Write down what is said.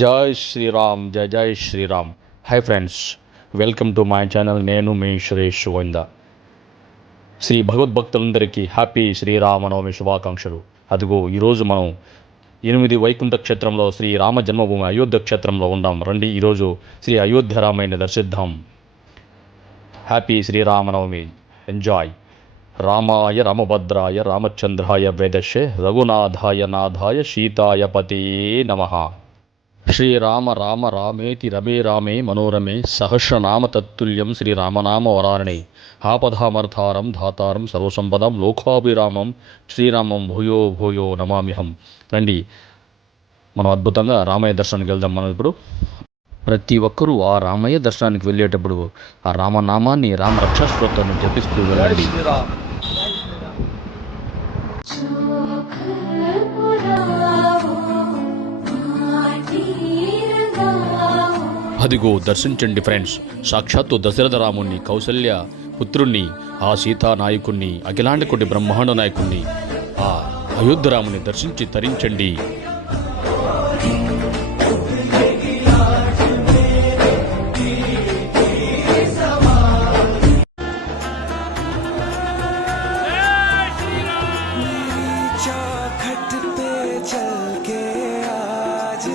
జై శ్రీరామ్ జై జై Shri Ram. Hi friends, welcome to my channel. నేను మీ సురేష్ గోవింద. శ్రీ భగవద్భక్తులందరికీ హ్యాపీ శ్రీరామనవమి శుభాకాంక్షలు. అదిగో ఈరోజు మనం 8 వైకుంఠ క్షేత్రంలో శ్రీ రామ జన్మభూమి అయోధ్య క్షేత్రంలో ఉన్నాం. రండి ఈరోజు శ్రీ అయోధ్య రామయ్యని దర్శిద్దాం. హ్యాపీ శ్రీరామనవమి. ఎంజాయ్. రామాయ రామభద్రాయ రామచంద్రాయ వేదశే రఘునాథాయ నాథాయ సీతాయ పతే నమః. శ్రీరామ రామ రామేతి రమే రామే మనోరమే సహస్రనామ తత్తుల్యం శ్రీరామనామ వరారణే. ఆపదామర్థారం ధాతారం సర్వసంపదం లోకాభిరామం శ్రీరామం భూయో భూయో నమామ్యహం. రండి మనం అద్భుతంగా రామయ్య దర్శనానికి వెళ్దాం. మనం ఇప్పుడు ప్రతి ఒక్కరూ ఆ రామయ్య దర్శనానికి వెళ్ళేటప్పుడు ఆ రామనామాన్ని రామ రక్షా స్తోత్రాన్ని జపిస్తూ వెళ్ళండి. అదిగో దర్శించండి ఫ్రెండ్స్, సాక్షాత్తు దశరథ రాముణ్ణి, కౌసల్య పుత్రుణ్ణి, ఆ సీతా నాయకుణ్ణి, అఖిలాండకోటి బ్రహ్మాండ నాయకుణ్ణి, ఆ అయోధ్య రాముని దర్శించి తరించండి. खट पे चल के आज